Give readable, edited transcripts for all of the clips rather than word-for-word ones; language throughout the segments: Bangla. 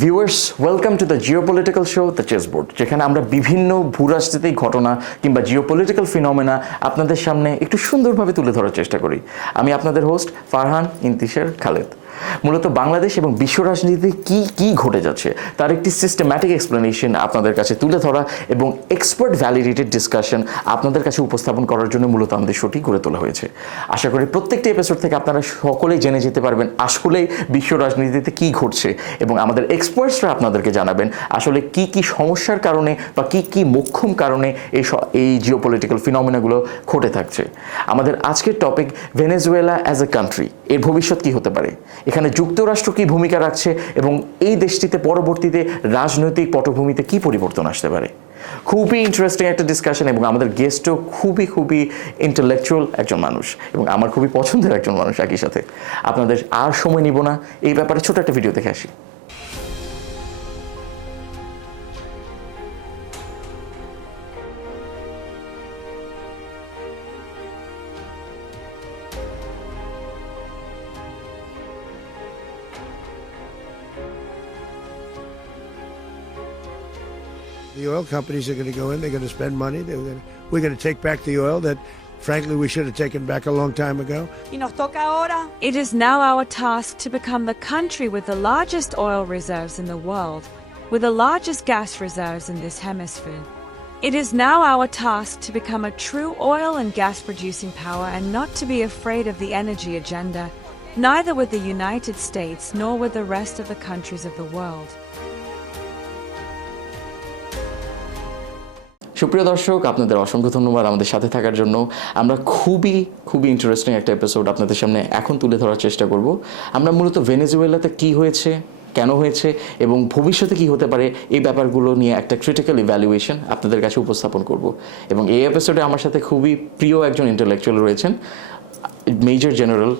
Viewers welcome to the geopolitical show the chessboard, যেখানে আমরা বিভিন্ন ভূরাজনৈতিক ঘটনা কিংবা জিওপলিটিক্যাল ফিনোমেনা আপনাদের সামনে একটু সুন্দরভাবে তুলে ধরার চেষ্টা করি। আমি আপনাদের হোস্ট ফারহান ইন্তিশার খালেদ। মূলত বাংলাদেশ এবং বিশ্ব রাজনীতিতে কি ঘটে যাচ্ছে তার একটি সিস্টেম্যাটিক এক্সপ্লেনেশন আপনাদের কাছে তুলে ধরা এবং এক্সপার্ট ভ্যালিডেটেড ডিসকাশন আপনাদের কাছে উপস্থাপন করার জন্য মূলত আমাদের শোটি গড়ে তোলা হয়েছে। আশা করি প্রত্যেকটি এপিসোড থেকে আপনারা সকলেই জেনে যেতে পারবেন আসলে বিশ্ব রাজনীতিতে কি ঘটছে এবং আমাদের এক্সপার্টসরা আপনাদেরকে জানাবেন আসলে কি সমস্যার কারণে বা কি মোক্ষম কারণে এই জিওপলিটিক্যাল ফিনোমেনাগুলো ঘটে থাকছে। আমাদের আজকের topic Venezuela as a country, এর ভবিষ্যৎ কি হতে পারে, এখানে যুক্তরাষ্ট্র কি ভূমিকা রাখছে এবং এই দেশটিতে পরবর্তীতে রাজনৈতিক পটভূমিতে কি পরিবর্তন আসতে পারে। খুবই ইন্টারেস্টিং একটা ডিসকাশন এবং আমাদের গেস্টও খুবই ইন্টেলেকচুয়াল একজন মানুষ এবং আমার খুবই পছন্দের একজন মানুষ একই সাথে। আপনাদের আর সময় নিব না, এই ব্যাপারে ছোট একটা ভিডিও দেখে আসি। The oil companies are going to go in, they're going to spend money, we're going to take back the oil that, frankly, we should have taken back a long time ago. It is now our task to become the country with the largest oil reserves in the world, with the largest gas reserves in this hemisphere. It is now our task to become a true oil and gas producing power and not to be afraid of the energy agenda, neither with the United States nor with the rest of the countries of the world. সুপ্রিয় দর্শক, আপনাদের অসংখ্য ধন্যবাদ আমাদের সাথে থাকার জন্য। আমরা খুবই ইন্টারেস্টিং একটা এপিসোড আপনাদের সামনে এখন তুলে ধরার চেষ্টা করব। আমরা মূলত ভেনেজুয়েলাতে কি হয়েছে, কেন হয়েছে এবং ভবিষ্যতে কি হতে পারে এই ব্যাপারগুলো নিয়ে একটা ক্রিটিক্যাল ইভ্যালুয়েশন আপনাদের কাছে উপস্থাপন করব। এবং এই এপিসোডে আমার সাথে খুবই প্রিয় একজন ইন্টেলেকচুয়াল রয়েছেন, major general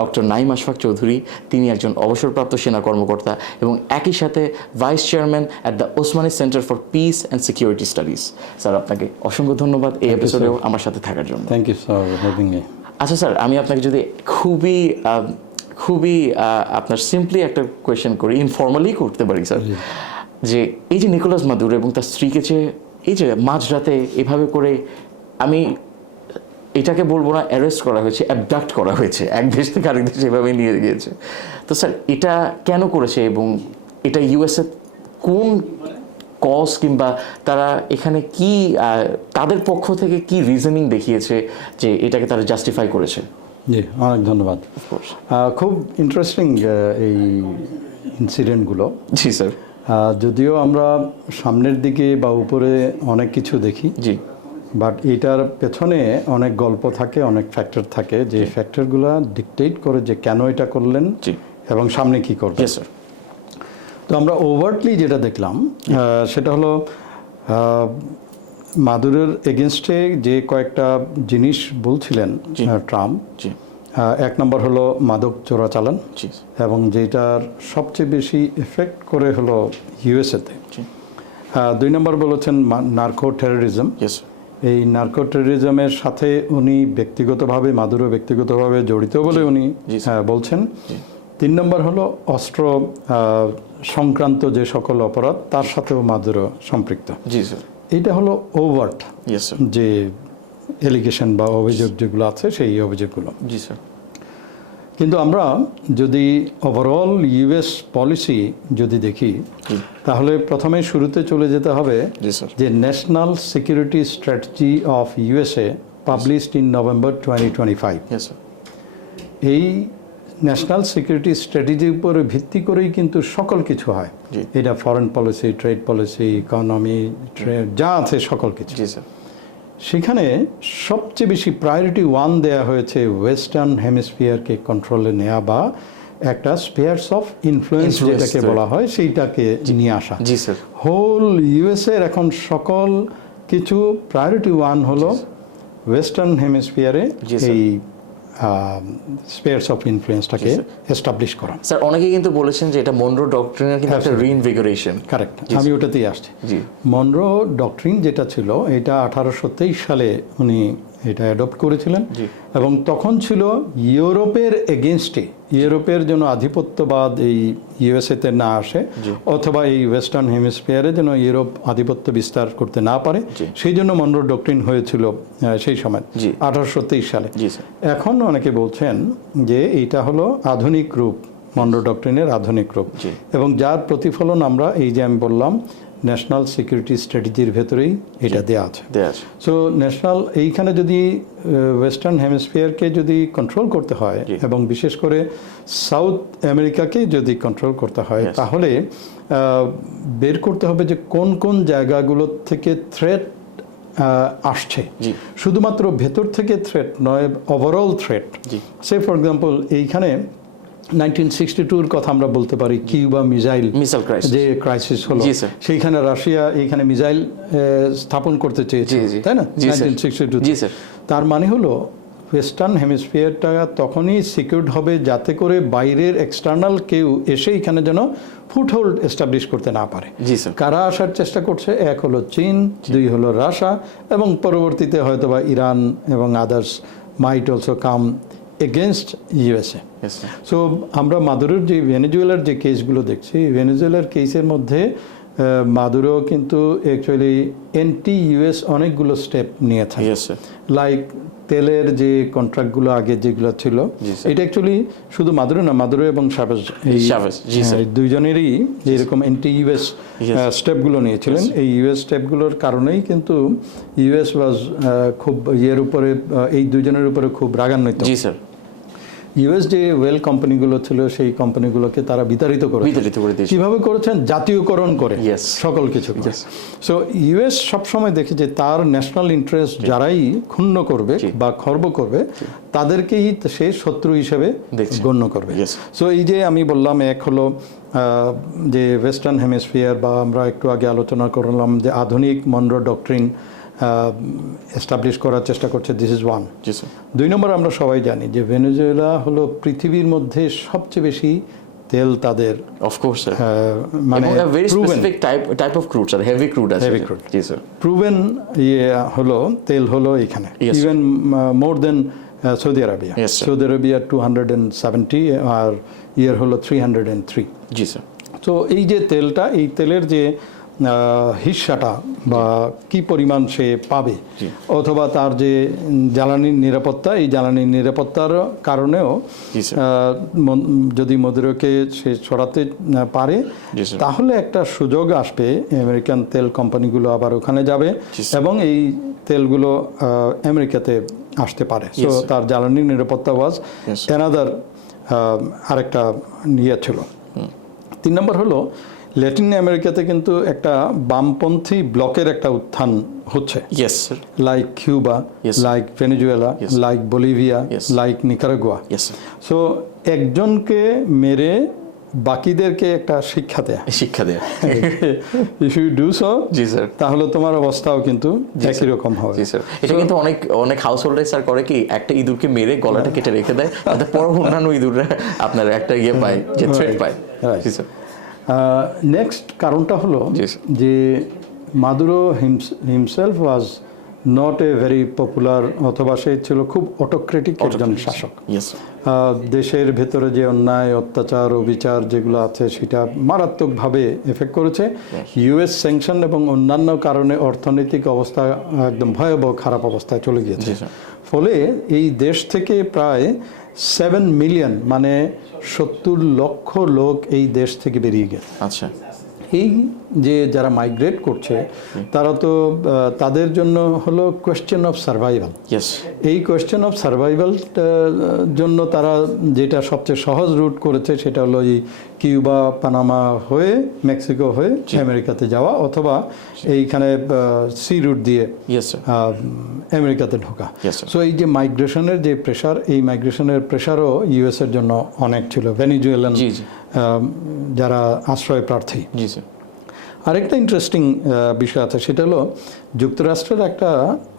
doctor Naeem Ashfaq Chowdhury. তিনি একজন অবসরপ্রাপ্ত সেনা কর্মকর্তা এবং একই সাথে vice chairman at the Osmani centre for peace and security studies. Sir, আপনাকে অসংখ্য ধন্যবাদ এই এপিসোডেও আমার সাথে থাকার জন্য। Thank you for having me. আচ্ছা স্যার, আমি আপনাকে যদি খুবই আপনার সিম্পলি একটা কোয়েশ্চেন করি, ইনফর্মালি করতে পারি স্যার, যে এই যে নিকোলাস মাদুরো এবং তার স্ত্রীকে যে এই যে মাঝরাতে এভাবে করে, আমি এটাকে বলবো না অ্যারেস্ট করা হয়েছে, অ্যাবডাক্ট করা হয়েছে, এক দেশ থেকে আরেক দেশে এভাবে নিয়ে গিয়েছে, তো স্যার এটা কেন করেছে এবং এটা ইউএসএ কোন কজ কিংবা তারা এখানে কি তাদের পক্ষ থেকে কি রিজনিং দেখিয়েছে যে এটাকে তারা জাস্টিফাই করেছে? জি, অনেক ধন্যবাদ। খুব ইন্টারেস্টিং এই ইনসিডেন্টগুলো। জি স্যার। যদিও আমরা সামনের দিকে বা উপরে অনেক কিছু দেখি, জি, বাট এইটার পেছনে অনেক গল্প থাকে, অনেক ফ্যাক্টর থাকে, যে ফ্যাক্টরগুলো ডিকটেট করে যে কেন এটা করলেন এবং সামনে কি করবেন। স্যার, তো আমরা ওভার্টলি যেটা দেখলাম সেটা হলো মাদুরোর এগেনস্টে যে কয়েকটা জিনিস বলছিলেন ট্রাম্প। এক নম্বর হলো মাদক চোরাচালান, এবং যেটার সবচেয়ে বেশি এফেক্ট করে হলো ইউএসএতে। দুই নম্বর বলেছেন নার্কো টেরোরিজম। এই নার্কো টেরোরিজমের সাথে উনি মাদুরো ব্যক্তিগতভাবে জড়িত বলে উনি বলছেন। তিন নম্বর হলো অস্ত্র সংক্রান্ত যে সকল অপরাধ তার সাথেও মাদুরো সম্পৃক্ত। জি স্যার। এইটা হলো ওভার্ট যে এলিগেশন বা অভিযোগ যেগুলো আছে সেই অভিযোগগুলো। জি স্যার। কিন্তু আমরা যদি ওভারঅল ইউএস পলিসি যদি দেখি, তাহলে প্রথমে শুরুতে চলে যেতে হবে যে national security strategy of USA published in November 2025। এই ন্যাশনাল সিকিউরিটি স্ট্র্যাটেজির উপরে ভিত্তি করেই কিন্তু সকল কিছু হয়। এটা foreign policy, trade policy, economy, trade যা আছে সকল কিছু। সেখানে সবচেয়ে বেশি প্রায়োরিটি 1 দেয়া হয়েছে ওয়েস্টার্ন হেমিস্ফিয়ারকে কন্ট্রোলে নেওয়া বা একটা স্পেয়ার্স অফ ইনফ্লুয়েন্স যেটাকে বলা হয় সেইটাকে নিয়ে আসা। জি স্যার। হোল ইউএসএর এখন সকল কিছু প্রায়োরিটি 1 হলো ওয়েস্টার্ন হেমিস্ফিয়ারে এই স্পেয়ার্স অফ ইনফ্লুয়েন্সটাকে এস্টাবলিশ করা। স্যার, অনেকেই কিন্তু বলেছেন যে এটা মনরো ডক্ট্রিনের কিন্তু একটা রিইনভিগোরেশন। কারেক্ট, আমি ওটাতেই আসছি। মনরো ডক্ট্রিন যেটা ছিল এটা 1823 সালে উনি এটা অ্যাডপ্ট করেছিলেন জি। এবং তখন ছিল ইউরোপের এগেনস্টে, ইউরোপের যেন আধিপত্যবাদ এই ইউএসএতে না আসে, অথবা এই ওয়েস্টার্ন হেমিস্ফিয়ারে যেন ইউরোপ আধিপত্য বিস্তার করতে না পারে, সেই জন্য মনরো ডক্ট্রিন হয়েছিল সেই সময় জি। 1823 সালে। জি স্যার। এখন অনেকে বলছেন যে এইটা হলো আধুনিক রূপ, মনরো ডক্ট্রিনের আধুনিক রূপ, জি। এবং যার প্রতিফলন আমরা এই যে আমি বললাম ন্যাশনাল সিকিউরিটি স্ট্র্যাটেজির ভেতরেই এটা দেওয়া আছে। দেয়া আছে। সো ন্যাশনাল এইখানে যদি ওয়েস্টার্ন হেমিস্ফিয়ারকে যদি কন্ট্রোল করতে হয় এবং বিশেষ করে সাউথ আমেরিকাকে যদি কন্ট্রোল করতে হয়, তাহলে বের করতে হবে যে কোন কোন জায়গাগুলো থেকে থ্রেট আসছে। শুধুমাত্র ভেতর থেকে থ্রেট নয়, overall threat. Say for example এইখানে 1962-র কথা আমরা বলতে পারি, কিউবা মিসাইল যে ক্রাইসিস হলো, সেইখানে রাশিয়া এইখানে মিসাইল স্থাপন করতে চেয়েছে, তাই না, 1962। তার মানে হলো ওয়েস্টার্ন হেমিস্ফিয়ারটা তখনই সিকিউরড হবে যাতে করে বাইরের এক্সটার্নাল কেউ এসে এখানে যেন ফুটহোল্ড এস্টাবলিশ করতে না পারে। কারা আসার চেষ্টা করছে? এক হলো চীন, দুই হলো রাশিয়া, এবং পরবর্তীতে হয়তোবা ইরান এবং others might also come against USA. So আমরা মাদুরোর যে ভেনেজুয়েলার যে কেসগুলো দেখছি, ভেনেজুয়েলার কেসের মধ্যে মাদুরো কিন্তু অ্যাকচুয়ালি এন্টি ইউএস অনেকগুলো স্টেপ নিয়ে থাকে। লাইক তেলের যে কন্ট্রাক্টগুলো আগে যেগুলো ছিল, এটা অ্যাকচুয়ালি শুধু মাদুরো না, মাদুরো এবং শাভেজ দুইজনেরই এরকম এন্টি ইউএস স্টেপগুলো নিয়েছিলেন। এই ইউএস স্টেপগুলোর কারণেই কিন্তু ইউএস ওয়াজ খুব ইয়ের উপরে, এই দুইজনের উপরে খুব রাগান্বিত। ইউএস যে ওয়েল কোম্পানিগুলো ছিল সেই কোম্পানিগুলোকে তারা বিতাড়িত করে কিভাবে করেছেন? জাতীয়করণ করে সকল কিছু। সো ইউএস সবসময় দেখে যে তার ন্যাশনাল ইন্টারেস্ট যারাই ক্ষুণ্ণ করবে বা খর্ব করবে তাদেরকেই সে শত্রু হিসেবে গণ্য করবে। সো এই যে আমি বললাম, এক হলো যে ওয়েস্টার্ন হেমিস্ফিয়ার, বা আমরা একটু আগে আলোচনা করলাম যে আধুনিক মনরো ডক্ট্রিন এস্টাবলিশ করার চেষ্টা করছে, দিস ইজ ওয়ান। দুই নম্বর, আমরা সবাই জানি যে ভেনেজুয়েলা হলো পৃথিবীর মধ্যে সবচেয়ে বেশি তেল তাদের, অফকোর্স মানে very specific type of crude, sir, heavy crude আছে। জি স্যার। প্রুভেন হলো তেল হলো এখানে ইভেন মোর দেন সৌদি আরবিয়া। সৌদি আরবিয়া 270 আর ইয়ার হলো 303। জি স্যার। তো এই যে তেলটা, এই তেলের যে হিস্সাটা বা কি পরিমাণ সে পাবে, অথবা তার যে জ্বালানির নিরাপত্তা, এই জ্বালানির নিরাপত্তার কারণেও যদি মদুরোকে সে ছড়াতে পারে, তাহলে একটা সুযোগ আসবে, আমেরিকান তেল কোম্পানিগুলো আবার ওখানে যাবে এবং এই তেলগুলো আমেরিকাতে আসতে পারে। সো তার জ্বালানির নিরাপত্তা ওয়াজ অ্যানাদার আরেকটা ইয়ে ছিল। 3 নম্বর হলো ল্যাটিন আমেরিকাতে কিন্তু একটা বামপন্থী ব্লকের একটা উত্থান হচ্ছে, like Cuba, like Venezuela, like Bolivia, like Nicaragua. So একজনকে মেরে বাকিদেরকে একটা শিক্ষা দেয়া ইফ ইউ ডু সো, তাহলে তোমার অবস্থাও কিন্তু একই রকম হবে। এটা কিন্তু অনেক হাউস হোল্ডার স্যার করে কি, একটা ইঁদুরকে মেরে গলাটা কেটে রেখে দেয়, তাতে পর অন্যান্য ইঁদুররা আপনার একটা ইয়ে পায়, যে থ্রেট পায়। নেক্সট কারণটা হলো যে Maduro himself was not a very popular, অথবা সে ছিল খুব অটোক্রেটিক একজন শাসক। দেশের ভেতরে যে অন্যায়, অত্যাচার, অবিচার যেগুলো আছে সেটা মারাত্মকভাবে এফেক্ট করেছে। ইউএস স্যাংশন এবং অন্যান্য কারণে অর্থনৈতিক অবস্থা একদম ভয়াবহ খারাপ অবস্থায় চলে গিয়েছে। ফলে এই দেশ থেকে প্রায় 7 মিলিয়ন মানে 70 লক্ষ লোক এই দেশ থেকে বেরিয়ে গেছে। আচ্ছা। এই যে যারা মাইগ্রেট করছে তারা তো তাদের জন্য হলো কোয়েশ্চেন অফ সার্ভাইভাল। এই কোয়েশ্চেন অফ সার্ভাইভাল জন্য তারা যেটা সবচেয়ে সহজ রুট করেছে সেটা হলো এই কিউবা, পানামা হয়ে মেক্সিকো হয়ে আমেরিকাতে যাওয়া, অথবা এইখানে সি রুট দিয়ে আমেরিকাতে ঢোকা। সো এই যে মাইগ্রেশনের যে প্রেশার, এই মাইগ্রেশনের প্রেশারও ইউএসের জন্য অনেক ছিল, ভেনেজুয়েলান যারা আশ্রয় প্রার্থী। আরেকটা ইন্টারেস্টিং বিষয় আছে, সেটা হলো যুক্তরাষ্ট্রের একটা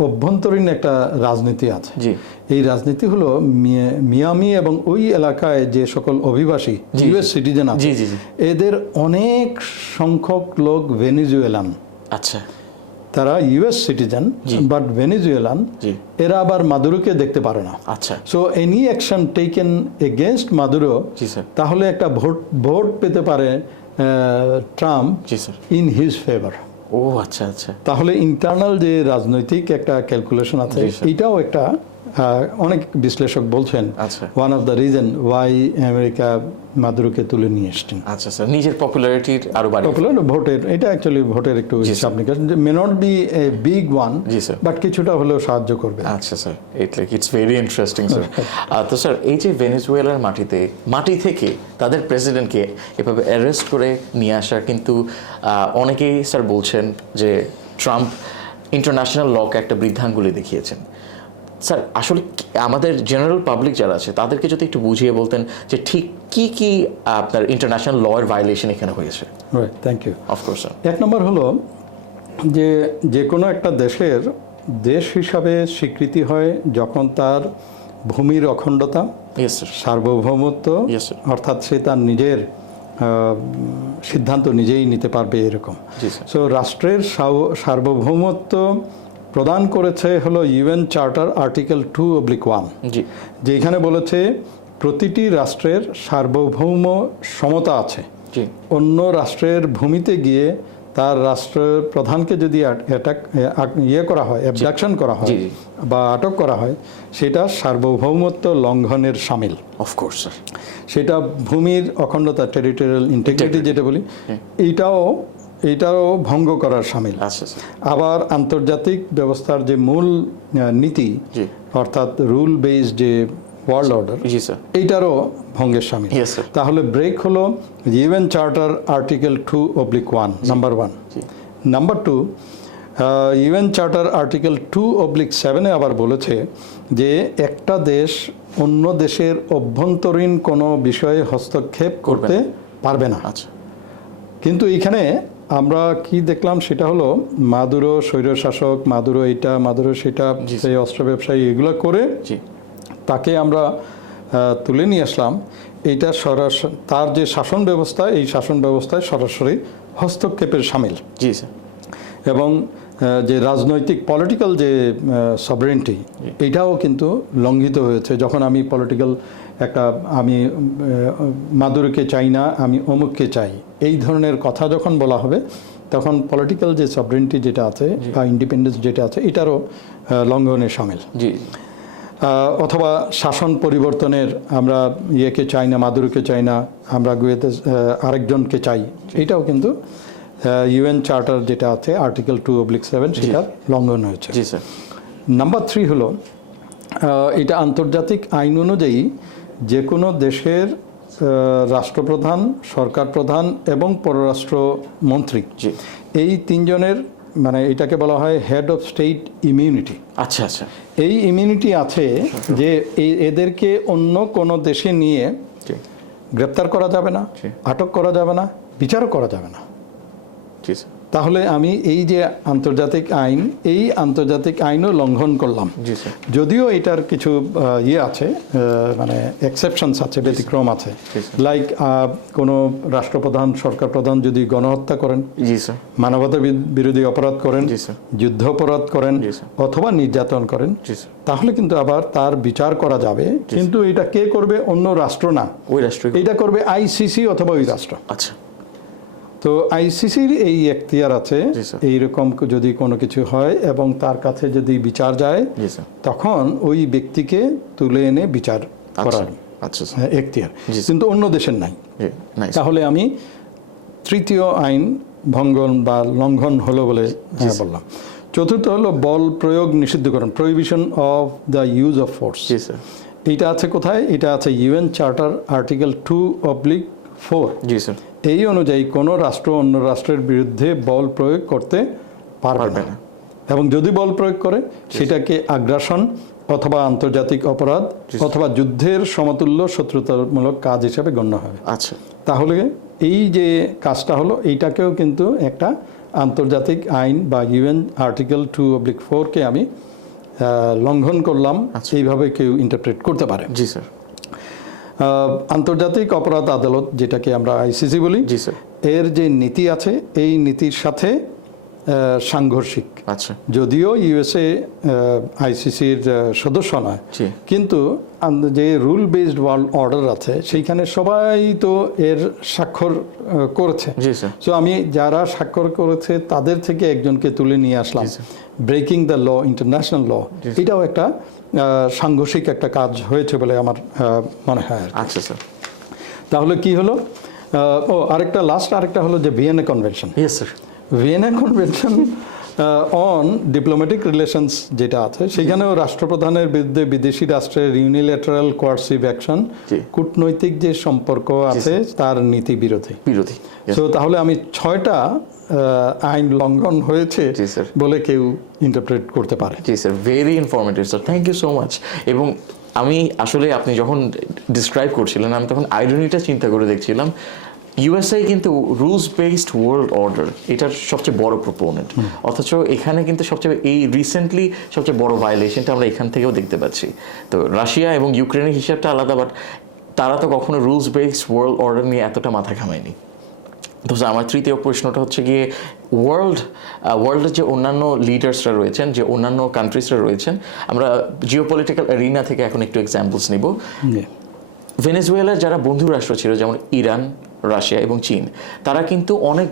অভ্যন্তরীণ একটা রাজনীতি আছে। এই রাজনীতি হলো মিয়ামি এবং ওই এলাকায় যে সকল অভিবাসী ইউএস সিটিজেন আছে, এদের অনেক সংখ্যক লোক ভেনেজুয়েলান। আচ্ছা। তারা ইউএস সিটিজেন বাট ভেনেজুয়েলান, জি। এরা আবার মাদুরোকে দেখতে পারে না। আচ্ছা। So any action taken against Maduro, জি স্যার। তাহলে একটা ভোট পেতে পারে ট্রাম্প জি স্যার। In his favour. ও আচ্ছা আচ্ছা। তাহলে ইন্টারনাল যে রাজনৈতিক একটা ক্যালকুলেশন আছে, জি, স্যার। এটাও একটা অনেক বিশ্লেষক বলছেন আচ্ছা। One of the reason why America মাদুরোকে তুলে নিয়ে এসছেন। আচ্ছা স্যার, নিজের পপুলারিটির আরো বাড়িয়ে পপুলার ভোটের, এটা অ্যাকচুয়ালি ভোটের একটু জি, হিসাব নিকাশ, may not be a big one, জি, স্যার। বাট কিছুটা হলেও সাহায্য করবে। আচ্ছা sir, it's very interesting sir. তো স্যার, এই যে ভেনেজুয়েলার মাটি থেকে তাদের প্রেসিডেন্টকে এভাবে অ্যারেস্ট করে নিয়ে আসা, কিন্তু অনেকেই স্যার বলছেন যে ট্রাম্প ইন্টারন্যাশনাল লকে একটা বৃদ্ধাঙ্গুলি দেখিয়েছেন। স্যার, আসলে আমাদের জেনারেল পাবলিক যারা আছে তাদেরকে যদি একটু বুঝিয়ে বলতেন যে ঠিক কি কি আপনার ইন্টারন্যাশনাল ল এর ভায়োলেশন এখানে হয়েছে। Right, thank you. Of course sir. এক নম্বর হলো যে কোনো একটা দেশের দেশ হিসাবে স্বীকৃতি হয় যখন তার ভূমির অখণ্ডতা, ইয়েস স্যার। সার্বভৌমত্ব, Yes, sir. অর্থাৎ সে তার নিজের সিদ্ধান্ত নিজেই নিতে পারবে এরকম। জি, sir. সো রাষ্ট্রের সার্বভৌমত্ব প্রদান করেছে হলো ইউএন চার্টার আর্টিকেল 2/1, জি। যেখানে বলেছে প্রতিটি রাষ্ট্রের সার্বভৌম সমতা আছে। জি। অন্য রাষ্ট্রের ভূমিতে গিয়ে তার রাষ্ট্রের প্রধানকে যদি করা হয়, অ্যাবডাকশন করা হয় জি, জি। বা আটক করা হয়, সেটা সার্বভৌমত্ব লঙ্ঘনের শামিল। Of course sir. সেটা ভূমির অখণ্ডতা, টেরিটোরিয়াল ইন্টিগ্রিটি যেটা বলি, এইটাও ভঙ্গ করার শামিল। আচ্ছা স্যার। আবার আন্তর্জাতিক ব্যবস্থার যে মূল নীতি, জি। অর্থাৎ রুল বেসড যে ওয়ার্ল্ড অর্ডার, জি স্যার। এইটারও ভঙ্গের শামিল। Yes, sir. তাহলে ব্রেক হলো UN charter article 2/1, number 1। Number 2, UN charter article 2/7 আবার বলেছে যে একটা দেশ অন্য দেশের অভ্যন্তরীণ কোনো বিষয়ে হস্তক্ষেপ করতে পারবে না। আচ্ছা। কিন্তু এইখানে আমরা কি দেখলাম সেটা হলো মাদুরো স্বৈরশাসক, মাদুরো এইটা, মাদুরো সেটা, জি, সেই অস্ত্র ব্যবসায়ী, এগুলো করে জি। তাকে আমরা তুলে নিয়ে আসলাম। এইটা তার যে শাসন ব্যবস্থা, এই শাসন ব্যবস্থায় সরাসরি হস্তক্ষেপের শামিল। জি স্যার। এবং যে রাজনৈতিক পলিটিক্যাল যে সভরেন্টি, এটাও কিন্তু লঙ্ঘিত হয়েছে। যখন আমি পলিটিক্যাল আমি মাদুরোকে চাই না, আমি অমুককে চাই, এই ধরনের কথা যখন বলা হবে, তখন পলিটিক্যাল যে সভরেন্টি যেটা আছে বা ইন্ডিপেন্ডেন্স যেটা আছে, এটারও লঙ্ঘনের শামিল। জি। অথবা শাসন পরিবর্তনের, আমরা ইয়েকে চাই না, মাদুরোকে চাই না, আমরা আরেকজনকে চাই, এটাও কিন্তু ইউএন চার্টার যেটা আছে আর্টিকেল 2/7, সেটার লঙ্ঘন হয়েছে। জি স্যার। নাম্বার 3 হলো এটা আন্তর্জাতিক আইন অনুযায়ী যে কোনো দেশের রাষ্ট্রপ্রধান, সরকার প্রধান এবং পররাষ্ট্র মন্ত্রী, জি। এই তিনজনের, মানে এটাকে বলা হয় হেড অফ স্টেট ইমিউনিটি। আচ্ছা আচ্ছা। এই ইমিউনিটি আছে যে এদেরকে অন্য কোনো দেশে নিয়ে জি। গ্রেপ্তার করা যাবে না, জি। আটক করা যাবে না, বিচারও করা যাবে না। জি স্যার। তাহলে আমি এই যে আন্তর্জাতিক আইন, এই আন্তর্জাতিক আইনও লঙ্ঘন করলাম। জি স্যার। যদিও এটার কিছু আছে, মানে এক্সেপশনস আছে, ব্যতিক্রম আছে। লাইক কোনো রাষ্ট্রপ্রধান, সরকার প্রধান যদি গণহত্যা করেন, জি স্যার। মানবতা বিরোধী অপরাধ করেন, জি স্যার। যুদ্ধ অপরাধ করেন, জি স্যার। অথবা নির্যাতন করেন, জি স্যার। তাহলে কিন্তু আবার তার বিচার করা যাবে। কিন্তু এটা কে করবে? অন্য রাষ্ট্র না, ওই রাষ্ট্র। এটা করবে আইসিসি অথবা ওই রাষ্ট্র। আচ্ছা। তো আইসিসির এই এখতিয়ার আছে, জি স্যার। এইরকম যদি কোনো কিছু হয় এবং তার কাছে যদি বিচার যায়, জি স্যার। তখন ওই ব্যক্তিকে তুলে এনে বিচার করার আচ্ছা স্যার। এখতিয়ার, জি স্যার। কিন্তু অন্য দেশের নাই। জি, নাইস। তাহলে আমি তৃতীয় আইন ভঙ্গন বা লঙ্ঘন হলো বলে বললাম। চতুর্থ হলো বল প্রয়োগ নিষিদ্ধকরণ, prohibition of the use of force. জি স্যার। এইটা আছে কোথায়? এটা আছে ইউএন চার্টার আর্টিকেল 2/4। জি স্যার। এই অনুযায়ী কোনো রাষ্ট্র অন্য রাষ্ট্রের বিরুদ্ধে বল প্রয়োগ করতে পারবে না, এবং যদি বল প্রয়োগ করে সেটাকে আগ্রাসন অথবা আন্তর্জাতিক অপরাধ অথবা যুদ্ধের সমতুল্য শত্রুতামূলক কাজ হিসাবে গণ্য হবে। আচ্ছা। তাহলে এই যে কাজটা হলো, এইটাকেও কিন্তু একটা আন্তর্জাতিক আইন বা ইউএন আর্টিকেল 2/4-কে আমি লঙ্ঘন করলাম, এইভাবে কেউ ইন্টারপ্রেট করতে পারে। জি স্যার। আন্তর্জাতিক অপরাধ আদালত, যেটাকে আমরা আইসিসি বলি, জি স্যার। এর যে নীতি আছে, এই নীতির সাথে সাংঘর্ষিক। আচ্ছা, যদিও ইউএসএ আইসিসির সদস্য নয়, জি। কিন্তু যে রুল বেসড ওয়ার্ল্ড অর্ডার আছে সেইখানে সবাই তো এর স্বাক্ষর করেছে। জি স্যার। সো আমি যারা স্বাক্ষর করেছে তাদের থেকে একজনকে তুলে নিয়ে আসলাম। Breaking the law, international law, এটাও একটা সাংঘর্ষিক একটা কাজ হয়েছে বলে আমার মনে হয় আর কি। আচ্ছা স্যার। তাহলে কি হলো? আরেকটা হলো যে Vienna convention. Yes sir. Vienna convention on diplomatic relations যেটা আছে, সেখানেও রাষ্ট্রপ্রধানের বিরুদ্ধে বিদেশি রাষ্ট্রের ইউনিল্যাটারাল কোয়ার্সিভ অ্যাকশন, জি। কূটনৈতিক যে সম্পর্ক আছে তার নীতি বিরোধী। Yes. সো তাহলে আমি 6টা আইন লঙ্ঘন হয়েছে জি, স্যার। বলে কেউ ইন্টারপ্রেট করতে পারে। জি sir, very informative sir, thank you so much. এবং আমি আসলে আপনি যখন ডিসক্রাইব করছিলেন আমি তখন আইরনিটা চিন্তা করে দেখছিলাম। ইউএসএ কিন্তু রুলস বেসড ওয়ার্ল্ড অর্ডার এটার সবচেয়ে বড় প্রপোনেন্ট, অথচ এখানে কিন্তু এই রিসেন্টলি সবচেয়ে বড় ভায়োলেশনটা আমরা এখান থেকেও দেখতে পাচ্ছি। তো রাশিয়া এবং ইউক্রেনের হিসাবটা আলাদা, বাট তারা তো কখনো রুলস বেসড ওয়ার্ল্ড অর্ডার নিয়ে এতটা মাথা ঘামায়নি। তো আমার তৃতীয় প্রশ্নটা হচ্ছে গিয়ে ওয়ার্ল্ডের যে অন্যান্য লিডার্সরা রয়েছেন, যে অন্যান্য কান্ট্রিজরা রয়েছেন, আমরা জিওপলিটিক্যাল এরিনা থেকে এখন একটু এক্সাম্পলস নিব। ভেনেজুয়েলার যারা বন্ধু রাষ্ট্র ছিল যেমন ইরান, রাশিয়া এবং চীন, তারা কিন্তু অনেক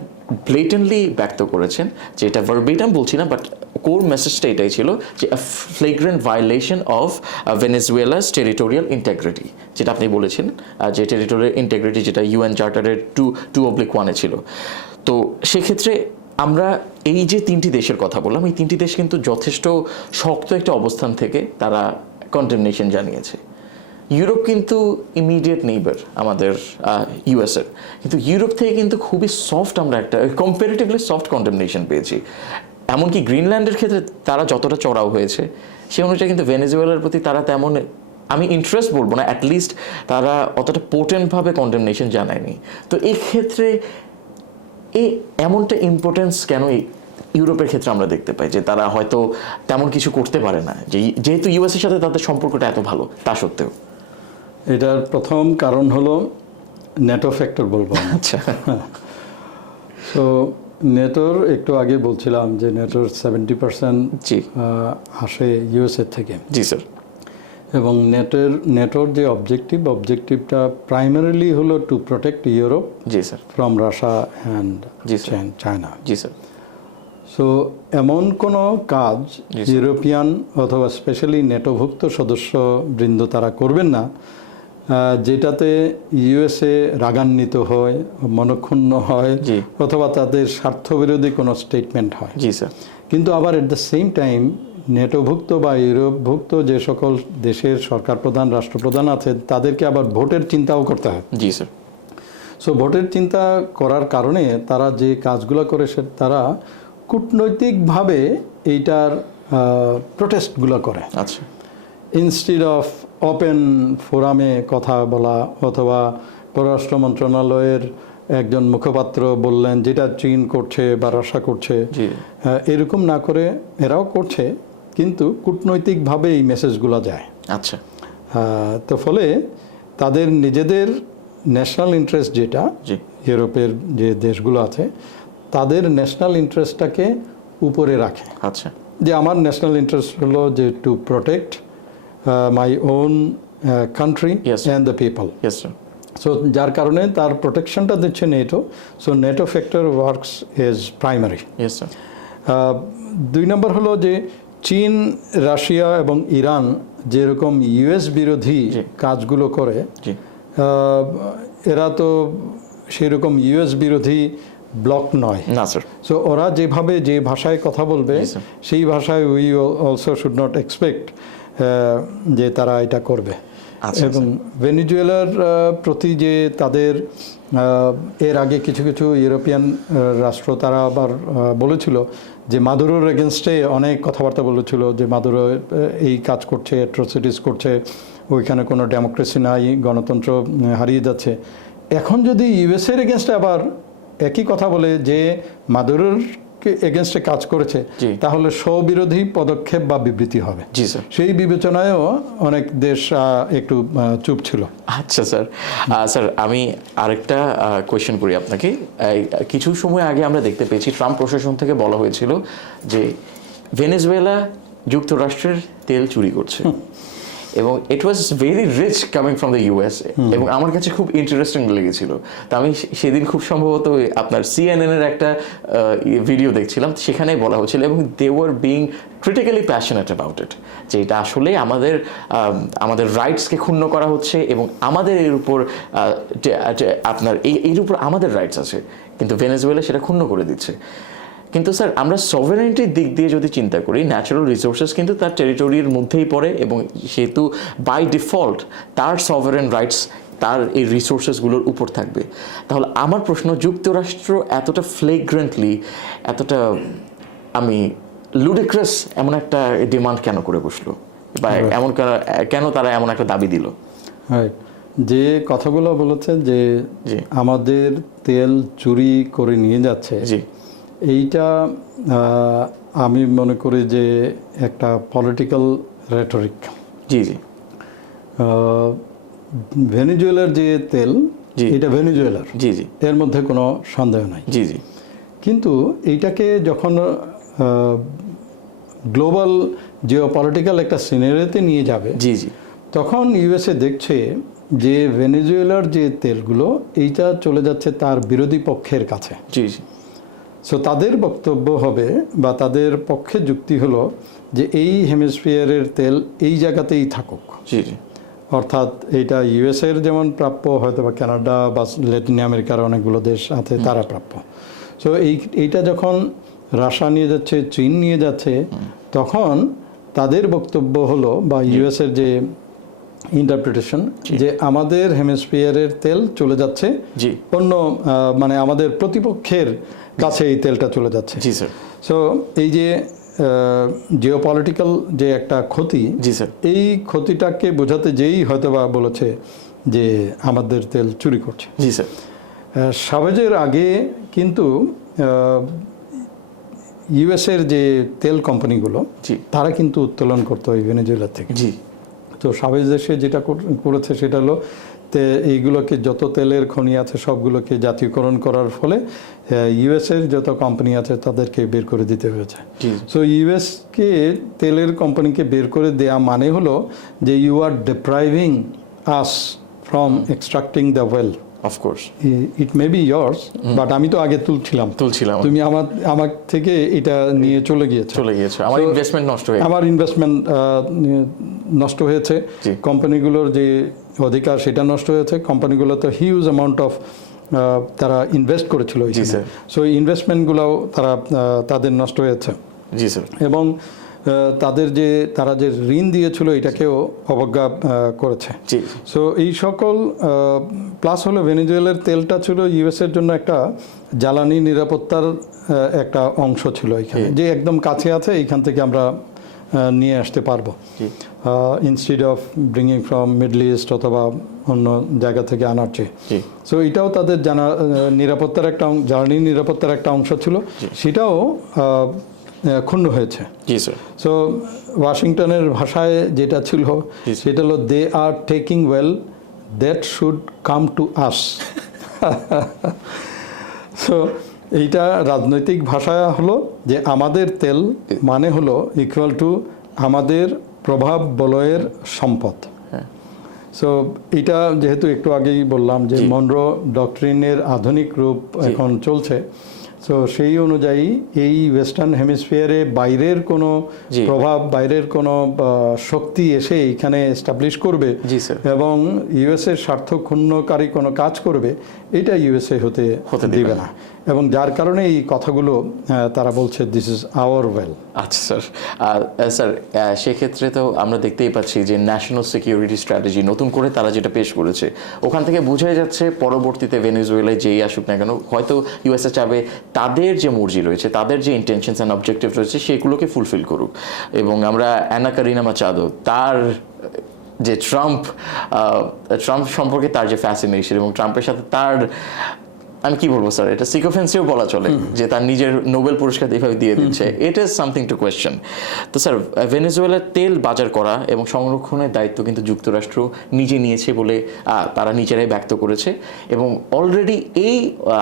ব্লেটেন্টলি ব্যক্ত করেছেন, যে এটা ভার্বেটাম বলছি না, বাট কোর মেসেজটা এটাই ছিল যে ফ্লেগ্রেন্ট ভায়োলেশন অফ ভেনেজুয়েলাস টেরিটোরিয়াল ইন্টেগ্রিটি, যেটা আপনি বলেছেন, যে টেরিটোরিয়াল ইন্টেগ্রিটি যেটা ইউএন চার্টারের 2/1 ছিল। তো সেক্ষেত্রে আমরা এই যে 3টি দেশের কথা বললাম, এই 3টি দেশ কিন্তু যথেষ্ট শক্ত একটা অবস্থান থেকে তারা কন্ডেমনেশন জানিয়েছে। ইউরোপ কিন্তু ইমিডিয়েট নেইবার আমাদের ইউএসএর, কিন্তু ইউরোপ থেকে কিন্তু খুবই সফট আমরা একটা কম্পারেটিভলি সফট কন্ডেমনেশন পেয়েছি। এমনকি গ্রিনল্যান্ডের ক্ষেত্রে তারা যতটা চড়াও হয়েছে সে অনুযায়ী কিন্তু ভেনেজুয়েলার প্রতি তারা তেমন, আমি ইন্টারেস্ট বলবো না, অ্যাটলিস্ট তারা অতটা পোটেন্টভাবে কন্ডেমনেশন জানায়নি। তো এই ক্ষেত্রে এমনটা ইম্পর্টেন্স কেন ইউরোপের ক্ষেত্রে আমরা দেখতে পাই যে তারা হয়তো তেমন কিছু করতে পারে না, যেহেতু ইউএসের সাথে তাদের সম্পর্কটা এত ভালো তা সত্ত্বেও? এটার প্রথম কারণ হলো নেটো ফ্যাক্টর বলবো। আচ্ছা। সো নেটোর একটু আগে বলছিলাম যে নেটোর 70% জি আসে ইউএসএ থেকে। জি স্যার। এবং নেটোর যে অবজেক্টিভটা প্রাইমারিলি হলো to protect Europe G sir from Russia and G sir. China. G sir. So এমন কোনো কাজ ইউরোপিয়ান অথবা স্পেশালি নেটোভুক্ত সদস্যবৃন্দ তারা করবেন না যেটাতে ইউএসএ রাগান্বিত হয়, মনক্ষুণ্ণ হয়, অথবা তাদের স্বার্থবিরোধী কোনো স্টেটমেন্ট হয়। জি স্যার। কিন্তু আবার এট দ্য সেম টাইম নেটোভুক্ত বা ইউরোপভুক্ত যে সকল দেশের সরকার প্রধান, রাষ্ট্রপ্রধান আছে তাদেরকে আবার ভোটের চিন্তাও করতে হয়। জি স্যার। সো ভোটের চিন্তা করার কারণে তারা যে কাজগুলো করে তারা কূটনৈতিকভাবে এইটার প্রোটেস্টগুলো করে। আচ্ছা। ইনস্টিড অফ ওপেন ফোরামে কথা বলা, অথবা পররাষ্ট্র মন্ত্রণালয়ের একজন মুখপাত্র বললেন যেটা চীন করছে বা রাশিয়া করছে, এরকম না করে এরাও করছে, কিন্তু কূটনৈতিকভাবে এই মেসেজগুলো যায়। আচ্ছা। তো ফলে তাদের নিজেদের ন্যাশনাল ইন্টারেস্ট যেটা ইউরোপের যে দেশগুলো আছে তাদের ন্যাশনাল ইন্টারেস্টটাকে উপরে রাখে। আচ্ছা। যে আমার ন্যাশনাল ইন্টারেস্ট হলো যে to protect my own country and the people. So যার কারণে তার প্রোটেকশনটা দিচ্ছে NATO. So NATO factor works as primary. 2 number হলো যে চীন, রাশিয়া এবং ইরান যেরকম ইউএস বিরোধী কাজগুলো করে, এরা তো সেরকম ইউএস বিরোধী ব্লক নয় না স্যার। সো ওরা যেভাবে যে ভাষায় কথা বলবে সেই ভাষায় we also should not expect যে তারা এটা করবে। এবং ভেনেজুয়েলার প্রতি যে তাদের এর আগে কিছু কিছু ইউরোপিয়ান রাষ্ট্র তারা আবার বলেছিল যে মাদুরোর এগেনস্টে অনেক কথাবার্তা বলেছিল যে মাদুরো এই কাজ করছে, অ্যাট্রোসিটিস করছে, ওইখানে কোনো ডেমোক্রেসি নাই, গণতন্ত্র হারিয়ে যাচ্ছে। এখন যদি ইউএসএর এগেনস্টে আবার একই কথা বলে যে মাদুরোর এগেনস্টে কাজ করেছে জি। তাহলে স্ববিরোধী পদক্ষেপ বা বিবৃতি হবে। জি স্যার। সেই বিবেচনায়ও অনেক দেশ একটু চুপ ছিল। আচ্ছা স্যার, স্যার আমি আরেকটা কোয়েশ্চেন করি আপনাকে। কিছু সময় আগে আমরা দেখতে পেয়েছি ট্রাম্প প্রশাসন থেকে বলা হয়েছিল যে ভেনেজুয়েলা যুক্তরাষ্ট্রের তেল চুরি করছে, এবং it was very rich coming from the US, এবং আমার কাছে খুব ইন্টারেস্টিং লেগেছিল। তো আমি সেদিন খুব সম্ভবত আপনার সিএনএন-এর একটা ভিডিও দেখছিলাম, সেখানে বলা হচ্ছিল, এবং they were being critically passionate about it, যে এটা আসলে আমাদের রাইটসকে ক্ষুণ্ণ করা হচ্ছে, এবং আমাদের এর উপর আপনার এর উপর আমাদের রাইটস আছে, কিন্তু ভেনেজুয়েলা সেটা ক্ষুণ্ণ করে দিচ্ছে। কিন্তু স্যার আমরা সভারেনিটির দিক দিয়ে যদি চিন্তা করি, ন্যাচারাল রিসোর্সেস কিন্তু তার টেরিটরির মধ্যেই পড়ে, এবং সেহেতু বাই ডিফল্ট তার সভারেন রাইটস তার এই রিসোর্সেসগুলোর উপর থাকবে। তাহলে আমার প্রশ্ন, যুক্তরাষ্ট্র এতটা ফ্লেগ্রেন্টলি, এতটা লুডিক্রাস এমন একটা ডিমান্ড কেন করে বসলো, বা এমন কেন তারা এমন একটা দাবি দিল? যে কথাগুলো বলেছে যে আমাদের তেল চুরি করে নিয়ে যাচ্ছে, জি, এইটা আমি মনে করি যে একটা পলিটিক্যাল রেটরিক। জি জি। ভেনেজুয়েলার যে তেল, এটা ভেনেজুয়েলার, জি জি, এর মধ্যে কোনো সন্দেহ নাই। জি জি। কিন্তু এইটাকে যখন গ্লোবাল জিওপলিটিক্যাল একটা সিনারিওতে নিয়ে যাবে, জি জি, তখন ইউএসএ দেখছে যে ভেনেজুয়েলার যে তেলগুলো, এইটা চলে যাচ্ছে তার বিরোধী পক্ষের কাছে। জি জি। সো তাদের বক্তব্য হবে বা তাদের পক্ষে যুক্তি হলো যে এই হেমিস্ফিয়ারের তেল এই জায়গাতেই থাকুক। জি জি। অর্থাৎ এইটা ইউএসএর যেমন প্রাপ্য, হয়তো বা কানাডা বা ল্যাটিন আমেরিকার অনেকগুলো দেশ আছে তারা প্রাপ্য। সো এইটা যখন রাশিয়া নিয়ে যাচ্ছে, চীন নিয়ে যাচ্ছে, তখন তাদের বক্তব্য হলো, বা ইউএসএর যে ইন্টারপ্রিটেশন, যে আমাদের হেমিস্ফিয়ারের তেল চলে যাচ্ছে অন্য, মানে আমাদের প্রতিপক্ষের কাছে এই তেলটা চলে যাচ্ছে। জি স্যার। সো এই যে জিওপলিটিক্যাল যে একটা ক্ষতি, জি স্যার, এই ক্ষতিটাকে বোঝাতে যেই হয়তো বা বলেছে যে আমাদের তেল চুরি করছে। জি স্যার। সাবেজের আগে কিন্তু ইউএসের যে তেল কোম্পানিগুলো, তারা কিন্তু উত্তোলন করতো এই ভেনেজুয়েলা থেকে। জি। তো সাবেজ দেশে যেটা করেছে সেটা হলো এইগুলোকে, যত তেলের খনি আছে সবগুলোকে জাতীয়করণ করার ফলে ইউএসের যত কোম্পানি আছে তাদেরকে বের করে দিতে হয়েছে। সো ইউএসকে তেলের কোম্পানিকে বের করে দেয়া মানে হলো যে you are depriving us from extracting the well. Of course it may be years, but আমি তো আগে তুলছিলাম, তুমি আমার থেকে এটা নিয়ে চলে গিয়েছে, আমার ইনভেস্টমেন্ট নষ্ট হয়েছে, আমার ইনভেস্টমেন্ট নষ্ট হয়েছে, কোম্পানিগুলোর যে অধিকার সেটা নষ্ট হয়েছে। কোম্পানিগুলো তো হিউজ অ্যামাউন্ট অফ তারা ইনভেস্ট করেছিল, সো ইনভেস্টমেন্টগুলোও তাদের নষ্ট হয়েছে। জি স্যার। এবং তারা যে ঋণ দিয়েছিল এটাকেও অবজ্ঞা করেছে। সো এই সকল প্লাস হলো ভেনেজুয়েলার তেলটা ছিল ইউএসের জন্য একটা জ্বালানি নিরাপত্তার একটা অংশ ছিল এখানে, যে একদম কাছে আছে, এইখান থেকে আমরা নিয়ে আসতে পারবো, instead of bringing from middle east অথবা অন্য জায়গা থেকে আনার চেয়ে। সো এটাও তাদের নিরাপত্তার একটা জ্বালানি নিরাপত্তার একটা অংশ ছিল, সেটাও ক্ষুণ্ণ হয়েছে। সো ওয়াশিংটনের ভাষায় যেটা ছিল সেটা হলো, they are taking oil that should come to us. So এইটা রাজনৈতিক ভাষা হলো যে আমাদের তেল মানে হলো ইকুয়াল টু আমাদের প্রভাব বলয়ের সম্পদ। সো এটা যেহেতু একটু আগেই বললাম যে মনরো ডক্ট্রিনের আধুনিক রূপ এখন চলছে, সো সেই অনুযায়ী এই ওয়েস্টার্ন হেমিস্ফিয়ারে বাইরের কোনো প্রভাব, বাইরের কোনো শক্তি এসে এইখানে এস্টাবলিশ করবে এবং ইউএসএর স্বার্থ ক্ষুণ্ণকারী কোনো কাজ করবে, এটা ইউএসএ হতে দিবে না। এবং যার কারণে এই কথাগুলো তারা বলছে দিস ইজ আওয়ার ওয়েল। আচ্ছা স্যার। স্যার সেক্ষেত্রে তো আমরা দেখতেই পাচ্ছি যে ন্যাশনাল সিকিউরিটি স্ট্র্যাটেজি নতুন করে তারা যেটা পেশ করেছে, ওখান থেকে বোঝাই যাচ্ছে পরবর্তীতে ভেনেজুয়েলায় যেই আসুক না কেন, হয়তো ইউএসএ চাবে তাদের যে মর্জি রয়েছে, তাদের যে ইন্টেনশনস অ্যান্ড অবজেক্টিভ রয়েছে সেগুলোকে ফুলফিল করুক। এবং আমরা অ্যানা কারিনা মাচাদো, তার যে ট্রাম্প সম্পর্কে তার যে ফ্যাসিনেশন এবং ট্রাম্পের সাথে তার আমি কি বলবো স্যার, এটা সিকোফেন্সিও বলা চলে যে তার নিজের নোবেল পুরস্কার এইভাবে দিয়ে দিচ্ছে। It is something to question. তো স্যার, ভেনেজুয়েলার তেল বাজার করা এবং সংরক্ষণের দায়িত্ব কিন্তু যুক্তরাষ্ট্র নিজে নিয়েছে বলে তারা নিজেরাই ব্যক্ত করেছে, এবং অলরেডি এই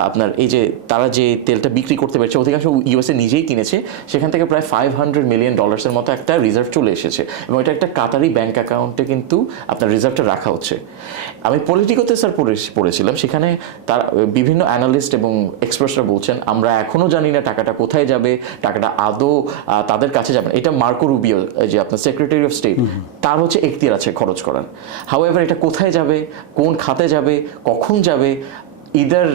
আপনার এই যে তারা যে তেলটা বিক্রি করতে পারছে অধিকাংশ ইউএসএ নিজেই কিনেছে, সেখান থেকে প্রায় $500 মিলিয়ন মতো একটা রিজার্ভ চলে এসেছে, এবং এটা একটা কাতারি ব্যাংক অ্যাকাউন্টে কিন্তু আপনার রিজার্ভটা রাখা হচ্ছে। আমি পলিটিকোতে স্যার পড়েছিলাম, সেখানে তার বিভিন্ন অ্যানালিস্ট এবং এক্সপার্টসরা বলছেন আমরা এখনও জানি না টাকাটা কোথায় যাবে, টাকাটা আদৌ তাদের কাছে যাবে না। এটা মার্কো রুবিও, যে আপনার সেক্রেটারি অফ স্টেট, তার হচ্ছে এখতিয়ার আছে খরচ করার। হাউএভার এটা কোথায় যাবে, কোন খাতে যাবে, কখন যাবে, ইদার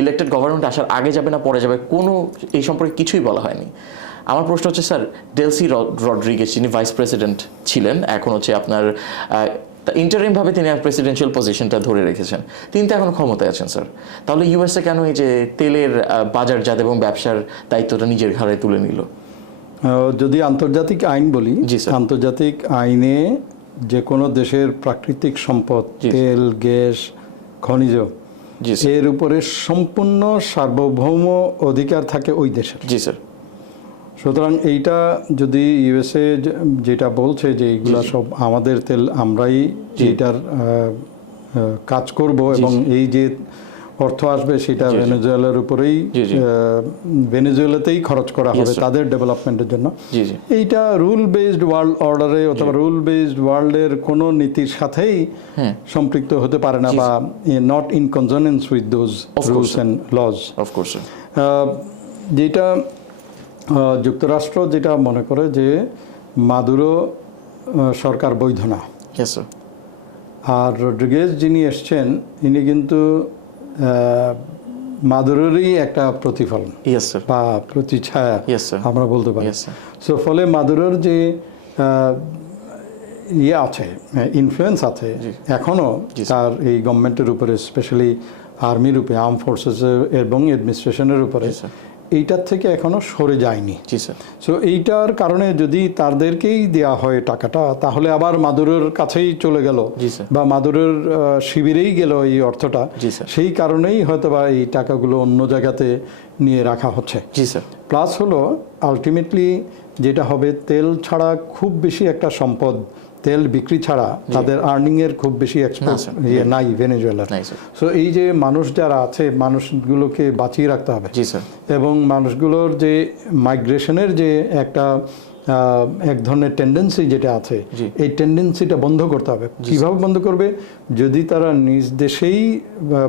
ইলেক্টেড গভর্নমেন্ট আসার আগে যাবে না পরে যাবে, কোনো এই সম্পর্কে কিছুই বলা হয়নি। আমার প্রশ্ন হচ্ছে স্যার, ডেলসি রড্রিগেজ যিনি ভাইস প্রেসিডেন্ট ছিলেন, এখন হচ্ছে আপনার ইন্টারিমভাবে তিনি প্রেসিডেন্সিয়াল পজিশনটা ধরে রেখেছেন, তিনি তো এখন ক্ষমতায় আছেন স্যার। তাহলে ইউএসএ কেন এই যে তেলের বাজারজাত এবং ব্যবসার দায়িত্বটা নিজের ঘাড়ে তুলে নিল? যদি আন্তর্জাতিক আইন বলি, আন্তর্জাতিক আইনে যে কোনো দেশের প্রাকৃতিক সম্পদ, তেল, গ্যাস, খনিজ, এর উপরে সম্পূর্ণ সার্বভৌম অধিকার থাকে ওই দেশের। জি স্যার। সুতরাং এইটা যদি ইউএসএ যেটা বলছে যে এইগুলা সব আমাদের তেল, আমরাই এইটার কাজ করব এবং এই যে অর্থ আসবে সেটা ভেনেজুয়েলার উপরেই, ভেনেজুয়েলাতেই খরচ করা হবে তাদের ডেভেলপমেন্টের জন্য। এইটা রুল বেসড ওয়ার্ল্ড অর্ডারে অথবা রুল বেসড ওয়ার্ল্ডের কোনো নীতির সাথেই সম্পৃক্ত হতে পারে না, বা not in consonance with those rules and laws. Of course. যেটা যুক্তরাষ্ট্র যেটা মনে করে যে মাদুরো সরকার বৈধ না, আর রড্রিগেজ যিনি এসছেন ইনি কিন্তু মাদুরোরই একটা প্রতিফলন বা প্রতিছায়া আমরা বলতে পারি। সো ফলে মাদুরোর যে ইয়ে আছে, ইনফ্লুয়েন্স আছে এখনও তার এই গভর্নমেন্টের উপরে, স্পেশালি আর্মির উপরে, আর্ম ফোর্সেসের এবং অ্যাডমিনিস্ট্রেশনের উপরে, এইটার থেকে এখনো সরে যায়নি। সো এইটার কারণে যদি তাদেরকেই দেওয়া হয় টাকাটা, তাহলে আবার মাদুরোর কাছেই চলে গেল বা মাদুরোর শিবিরেই গেল এই অর্থটা, সেই কারণেই হয়তোবা এই টাকাগুলো অন্য জায়গাতে নিয়ে রাখা হচ্ছে। প্লাস হলো আলটিমেটলি যেটা হবে, তেল ছাড়া খুব বেশি একটা সম্পদ, তেল বিক্রি ছাড়া তাদের আর্নিং এর খুব বেশি নাই ভেনেজুয়েলার। সো এই যে মানুষ যারা আছে, মানুষগুলোকে বাঁচিয়ে রাখতে হবে, এবং মানুষগুলোর যে মাইগ্রেশনের যে একটা এক ধরনের টেন্ডেন্সি যেটা আছে, এই টেন্ডেন্সিটা বন্ধ করতে হবে। কিভাবে বন্ধ করবে? যদি তারা নিজ দেশেই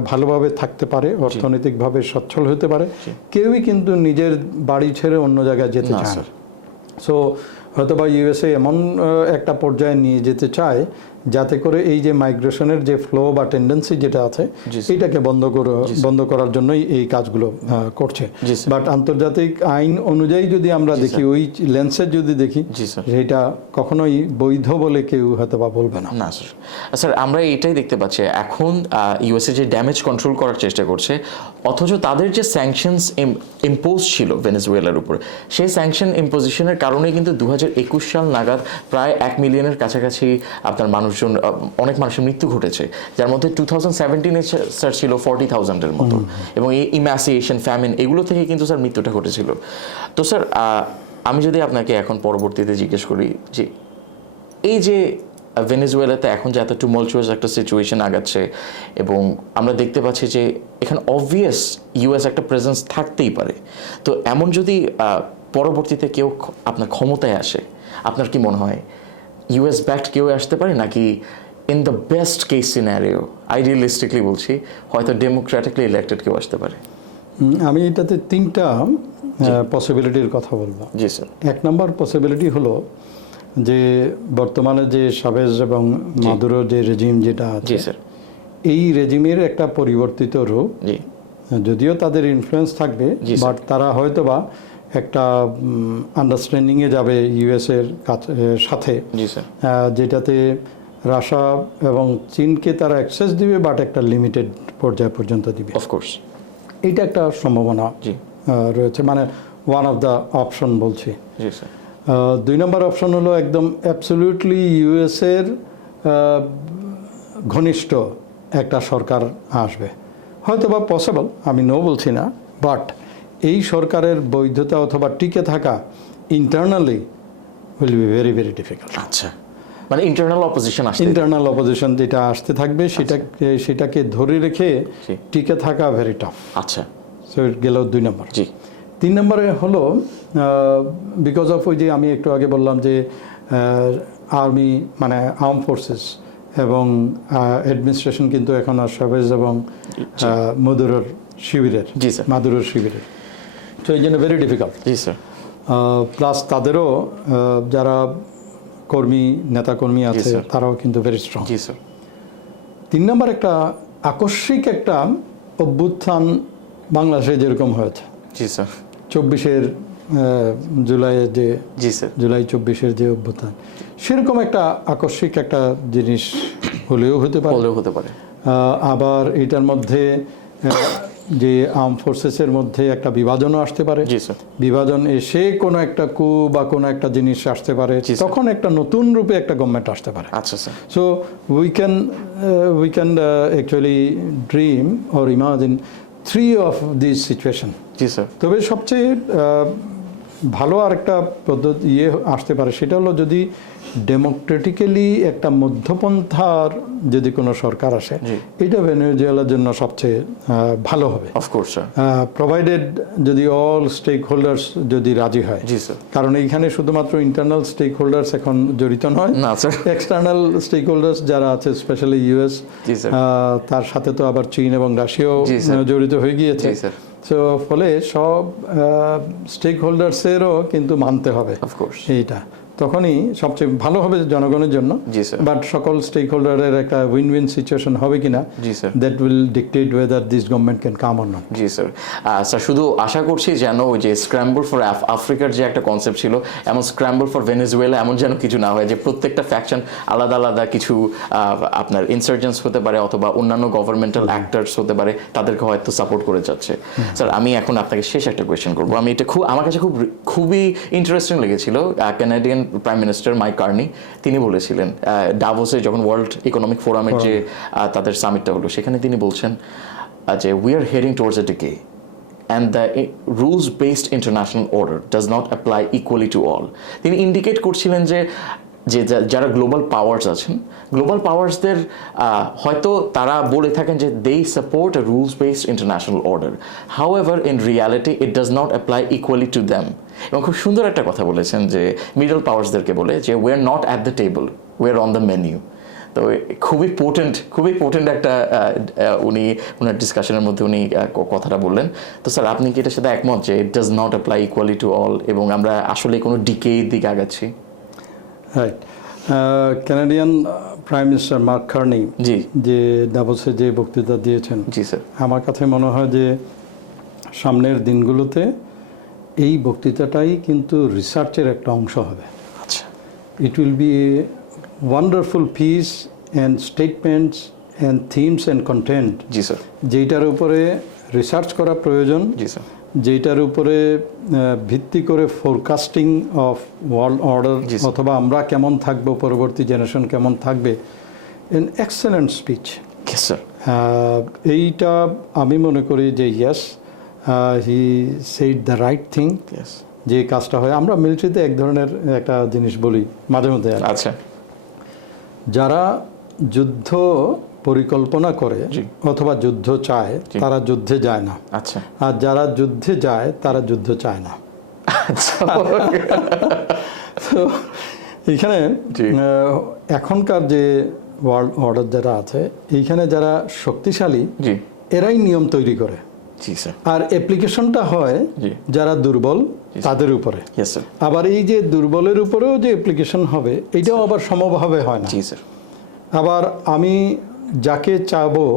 ভালোভাবে থাকতে পারে, অর্থনৈতিকভাবে সচ্ছল হতে পারে, কেউই কিন্তু নিজের বাড়ি ছেড়ে অন্য জায়গায় যেতে চায় না। সো হয়তোবা ইউএসএ এমন একটা পর্যায়ে নিয়ে যেতে চায় যাতে করে এই যে মাইগ্রেশনের যে ফ্লো বা টেন্ডেন্সি যেটা আছে, এইটাকে বন্ধ করার জন্যই এই কাজগুলো করছে। বাট আন্তর্জাতিক আইন অনুযায়ী যদি আমরা দেখি, ওই লেন্সে যদি দেখি, সেটা কখনোই বৈধ বলে কেউ হয়তোবা বলবে না। না স্যার। স্যার, আমরা এটাই দেখতে পাচ্ছি এখন ইউএসএ যে ড্যামেজ কন্ট্রোল করার চেষ্টা করছে, অথচ তাদের যে স্যাংশনস ইম্পোজ ছিল ভেনেজুয়েলার উপর, সেই স্যাংশন ইম্পোজিশনের কারণে কিন্তু 2021 সাল নাগাদ প্রায় 1 মিলিয়নের কাছাকাছি আপনার অনেক মানুষের মৃত্যু ঘটেছে, যার মধ্যে 2017 স্যার ছিল 40,000-এর মতো, এবং এই ইম্যাসিয়েশন, ফ্যামিন, এগুলো থেকে কিন্তু স্যার মৃত্যুটা ঘটেছিল। তো স্যার, আমি যদি আপনাকে এখন পরবর্তীতে জিজ্ঞেস করি যে এই যে ভেনেজুয়েলাতে এখন যে এত টুমলচুয়াস একটা সিচুয়েশন আগাচ্ছে, এবং আমরা দেখতে পাচ্ছি যে এখানে অবভিয়াস ইউএস একটা প্রেজেন্স থাকতেই পারে, তো এমন যদি পরবর্তীতে কেউ আপনার ক্ষমতায় আসে, আপনার কি মনে হয় ইউএস ব্যাকড কেউ আসতে পারে, নাকি in the best case scenario, idealistically বলছি, হয়তো ডেমোক্রেটিকলি ইলেক্টেড কেউ আসতে পারে? আমি এটাতে 3টা পসিবিলিটির কথা বলবো। জি স্যার। 1 নম্বর পসিবিলিটি হলো যে বর্তমানে যে শাভেজ এবং মাদুরো যে রেজিম যেটা আছে, এই রেজিমের একটা পরিবর্তিত রূপ, যদিও তাদের ইনফ্লুয়েন্স থাকবে, বাট তারা হয়তোবা একটা আন্ডারস্ট্যান্ডিংয়ে যাবে ইউএস এর সাথে, যেটাতে রাশিয়া এবং চীনকে তারা অ্যাক্সেস দিবে, বাট একটা লিমিটেড পর্যায় পর্যন্ত দিবে। অফকোর্স এইটা একটা সম্ভাবনা রয়েছে, মানে ওয়ান অফ দ্য অপশন বলছি। 2 নম্বর অপশন হলো একদম অ্যাবসলিউটলি ইউএস এর ঘনিষ্ঠ একটা সরকার আসবে, হয়তো বা পসিবল, আমি নো বলছি না, বাট এই সরকারের বৈধতা অথবা টিকে থাকা internally will be very very difficult. আচ্ছা, মানে ইন্টারনাল অপোজিশন আসছে, ইন্টারনাল অপোজিশন যেটা আসতে থাকবে সেটাকে ধরে রেখে জি। টিকে থাকা ভেরি টাফ। আচ্ছা সো গেল 2 নম্বর। জি 3 নম্বরে হলো বিকজ অফ ওই যে আমি একটু আগে বললাম যে আর্মি মানে আর্ম ফোর্সেস এবং অ্যাডমিনিস্ট্রেশন কিন্তু এখন আর শাবেজ এবং মাদুরোর শিবিরের, জি স্যার। মাদুরোর শিবিরের, তো এই জন্য ভেরি ডিফিকাল্ট। জি স্যার। প্লাস তাদেরও যারা নেতাকর্মী আছে স্যার। তারাও কিন্তু ভেরি স্ট্রং। জি স্যার। 3 নম্বর একটা আকস্মিক একটা অভ্যুত্থান বাংলাদেশে যেরকম হয়েছে জি স্যার। 24-এর জুলাইয়ের যে জি স্যার। জুলাই 24-এর যে অভ্যুত্থান, সেরকম একটা আকস্মিক একটা জিনিস হলেও হতে পারে। বললেও হতে পারে। আবার এটার মধ্যে যে আর্ম ফোর্সেসের মধ্যে একটা বিভাজনও আসতে পারে। জি স্যার। বিভাজন এসে কোনো একটা কু বা কোনো একটা জিনিস আসতে পারে, জি স্যার। তখন একটা নতুন রূপে একটা গভর্নমেন্ট আসতে পারে। আচ্ছা sir. So we can actually dream or imagine 3 of these situation. G sir. তবে সবচেয়ে ভালো আরেকটা পদ্ধতি আসতে পারে, সেটা হলো যদি ডেমোক্রেটিক্যালি একটা মধ্যপন্থার যদি কোনো সরকার আসে, জি। এটা ভেনেজুয়েলার জন্য সবচেয়ে ভালো হবে, অফকোর্স স্যার। প্রোভাইডেড যদি অল স্টেক হোল্ডার্স যদি রাজি হয়। জি স্যার। কারণ এইখানে শুধুমাত্র ইন্টারনাল স্টেক হোল্ডার্স এখন জড়িত নয়, না স্যার। এক্সটার্নাল স্টেক হোল্ডার্স যারা আছে, স্পেশালি ইউএস, জি স্যার। তার সাথে তো আবার চীন এবং রাশিয়াও জি স্যার। জড়িত হয়ে গিয়েছে। জি স্যার। তো ফলে সব স্টেক হোল্ডার্সেরও কিন্তু মানতে হবে অফকোর্স। এইটা, তখনই সবচেয়ে ভালো হবে জনগণের জন্য। জি স্যার। বাট সকল স্টেক হোল্ডারের একটা উইন উইন সিচুয়েশন হবে কিনা, জি sir. That will dictate whether this government can come or not. জি স্যার। স্যার শুধু আশা করছি যেন ওই যে স্ক্র্যাম্বল ফর আফ্রিকার যে একটা কনসেপ্ট ছিল, এমন স্ক্র্যাম্বল ফর ভেনেজুয়েলা এমন যেন কিছু না হয় যে প্রত্যেকটা ফ্যাকশন আলাদা আলাদা কিছু আপনার ইনসার্জেন্স হতে পারে অথবা অন্যান্য গভর্নমেন্টাল অ্যাক্টার্স হতে পারে, তাদেরকে হয়তো সাপোর্ট করে যাচ্ছে। স্যার আমি এখন আপনাকে শেষ একটা কোয়েশ্চেন করবো। আমি এটা আমার কাছে খুবই ইন্টারেস্টিং লেগেছিল। Canadian prime minister Mike Carney তিনি বলেছিলেন ডাভোসে যখন ওয়ার্ল্ড ইকোনমিক ফোরামের যে তাদের সামিটটা হলো, সেখানে তিনি বলছেন যে we are heading towards a decay and the rules-based international order does not apply equally to all. তিনি ইন্ডিকেট করছিলেন যে যারা গ্লোবাল পাওয়ার্স আছেন, গ্লোবাল পাওয়ার্সদের হয়তো তারা বলে থাকেন যে দে support a rules-based international order. However, in reality, it does not apply equally to them. এবং খুব সুন্দর একটা কথা বলেছেন যে মিডল পাওয়ার্সদেরকে বলে যে we are not at the table, we are on the menu. তো খুবই পোটেন্ট একটা উনি ওনার ডিসকাশনের মধ্যে উনি কথাটা বললেন। তো স্যার আপনি কি এটার সাথে একমত যে it does not apply equally to all এবং আমরা আসলে কোনো ডিকের দিকে আগাচ্ছি? Right. Canadian prime minister Mark Carney জি যে ডাভোসে যে বক্তৃতা দিয়েছেন, জি স্যার, আমার কাছে মনে হয় যে সামনের দিনগুলোতে এই বক্তৃতাটাই কিন্তু রিসার্চের একটা অংশ হবে। আচ্ছা, it will be a wonderful piece and statements and themes and content, জি স্যার, যেইটার উপরে রিসার্চ করা প্রয়োজন, জি স্যার, যেটার উপরে ভিত্তি করে ফোরকাস্টিং অফ ওয়ার্ল্ড অর্ডার অথবা আমরা কেমন থাকবো, পরবর্তী জেনারেশন কেমন থাকবে, এন এক্সেলেন্ট স্পিচ। স্যার এইটা আমি মনে করি যে yes, he said the right thing. যে কাজটা হয়, আমরা মিলিটারিতে এক ধরনের একটা জিনিস বলি মাঝে মধ্যে, আচ্ছা, যারা যুদ্ধ পরিকল্পনা করে অথবা যুদ্ধ চায় তারা যুদ্ধে যায় না, আচ্ছা, আর যারা যুদ্ধে যায় তারা যুদ্ধ চায় না। তো এখানে এখনকার যে ওয়ার্ল্ড অর্ডার যারা আছে, এইখানে যারা শক্তিশালী এরাই নিয়ম তৈরি করে, আর অ্যাপ্লিকেশনটা হয় যারা দুর্বল তাদের উপরে। আবার এই যে দুর্বলের উপরেও যে অ্যাপ্লিকেশন হবে, এটাও আবার সমভাবে হয় না। আবার আমি যাকে চাবো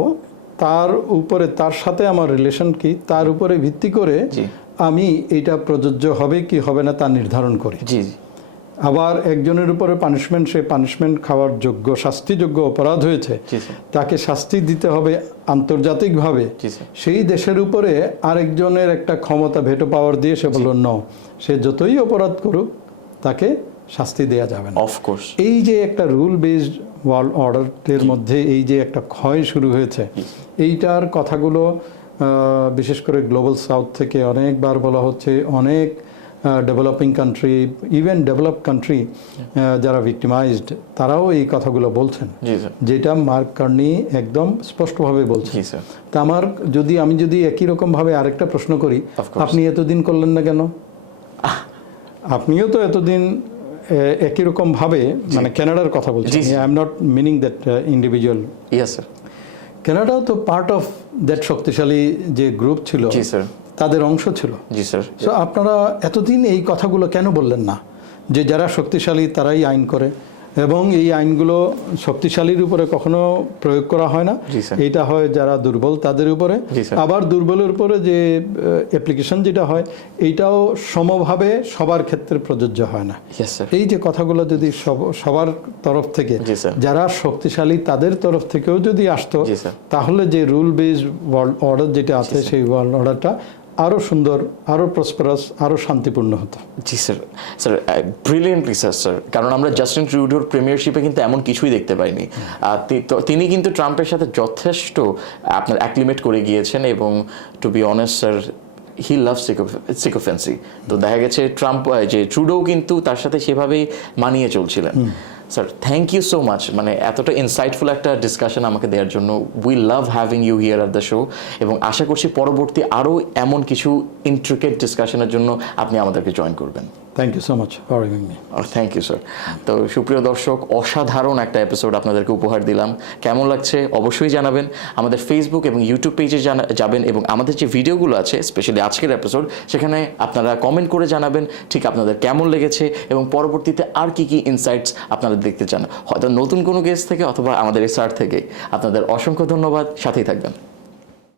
তার উপরে, তার সাথে আমার রিলেশন কি, তার উপরে ভিত্তি করে আমি এটা প্রযোজ্য হবে কি হবে না তা নির্ধারণ করি। আবার একজনের উপরে পানিশমেন্ট, সে পানিশমেন্ট খাওয়ার যোগ্য, শাস্তিযোগ্য অপরাধ হয়েছে, তাকে শাস্তি দিতে হবে আন্তর্জাতিকভাবে। সেই দেশের উপরে আরেকজনের একটা ক্ষমতা, ভেটো পাওয়ার দিয়ে সে বলল ন, সে যতই অপরাধ করুক তাকে শাস্তি দেয়া যাবে না। অফকোর্স এই যে একটা রুল বেসড ওয়ার্ল্ড অর্ডারের মধ্যে এই যে একটা ক্ষয় শুরু হয়েছে, এইটার কথাগুলো বিশেষ করে গ্লোবাল সাউথ থেকে অনেকবার বলা হচ্ছে, অনেক developing country, even developed country যারা ভিক্টিমাইজড তারাও এই কথাগুলো বলছেন, যেটা মার্ক কার্নি একদম স্পষ্টভাবে বলছেন। তা আমি যদি একই রকমভাবে আরেকটা প্রশ্ন করি, আপনি এতদিন করলেন না কেন? আপনিও তো এতদিন একই রকম ভাবে, মানে কানাডার কথা বলছি, I am not meaning that individual. Yes sir. কানাডাও তো পার্ট অফ দ্যাট শক্তিশালী যে গ্রুপ ছিল, জি স্যার, তাদের অংশ ছিল। জি স্যার। সো আপনারা এতদিন এই কথাগুলো কেন বললেন না, যে যারা শক্তিশালী তারাই আইন করে এবং এই আইনগুলো শক্তিশালীর উপরে কখনো প্রয়োগ করা হয় না, এইটা হয় যারা দুর্বল তাদের উপরে। আবার দুর্বলের উপরে যে অ্যাপ্লিকেশন যেটা হয়, এইটাও সমভাবে সবার ক্ষেত্রে প্রযোজ্য হয় না। এই যে কথাগুলো যদি সবার তরফ থেকে, যারা শক্তিশালী তাদের তরফ থেকেও যদি আসতো, তাহলে যে রুল বেসড ওয়ার্ল্ড অর্ডার যেটা আছে, সেই ওয়ার্ল্ড অর্ডারটা আরও সুন্দর, আরও প্রসপারাস, আরও শান্তিপূর্ণ হতো। জি sir. Sir brilliant research sir, কারণ আমরা জাস্টিন ট্রুডোর প্রিমিয়ারশিপে কিন্তু এমন কিছুই দেখতে পাইনি। তিনি কিন্তু ট্রাম্পের সাথে যথেষ্ট আপনার অ্যাক্লিমেট করে গিয়েছেন, এবং টু বি অনেস্ট স্যার, হি লাভ সিকোফেন্সি। তো দেখা গেছে যে ট্রুডো কিন্তু তার সাথে সেভাবেই মানিয়ে চলছিলেন। Sir thank you so much, মানে এতটা ইনসাইটফুল একটা ডিসকাশন আমাকে দেওয়ার জন্য। We love having you here at the show, এবং আশা করছি পরবর্তী আরও এমন কিছু ইন্ট্রিকেট ডিসকাশনের জন্য আপনি আমাদেরকে জয়েন করবেন। Thank you so much for having me. Thank you sir. তো সুপ্রিয় দর্শক, অসাধারণ একটা এপিসোড আপনাদেরকে উপহার দিলাম। কেমন লাগছে অবশ্যই জানাবেন। আমাদের ফেসবুক এবং ইউটিউব পেজে যাবেন, এবং আমাদের যে ভিডিওগুলো আছে, স্পেশালি আজকের এপিসোড, সেখানে আপনারা কমেন্ট করে জানাবেন ঠিক আপনাদের কেমন লেগেছে, এবং পরবর্তীতে আর কি কি ইনসাইটস আপনারা দেখতে চান, হয়তো নতুন কোনো গেস্ট থেকে অথবা আমাদের এসআর থেকে। আপনাদের অসংখ্য ধন্যবাদ, সাথেই থাকবেন।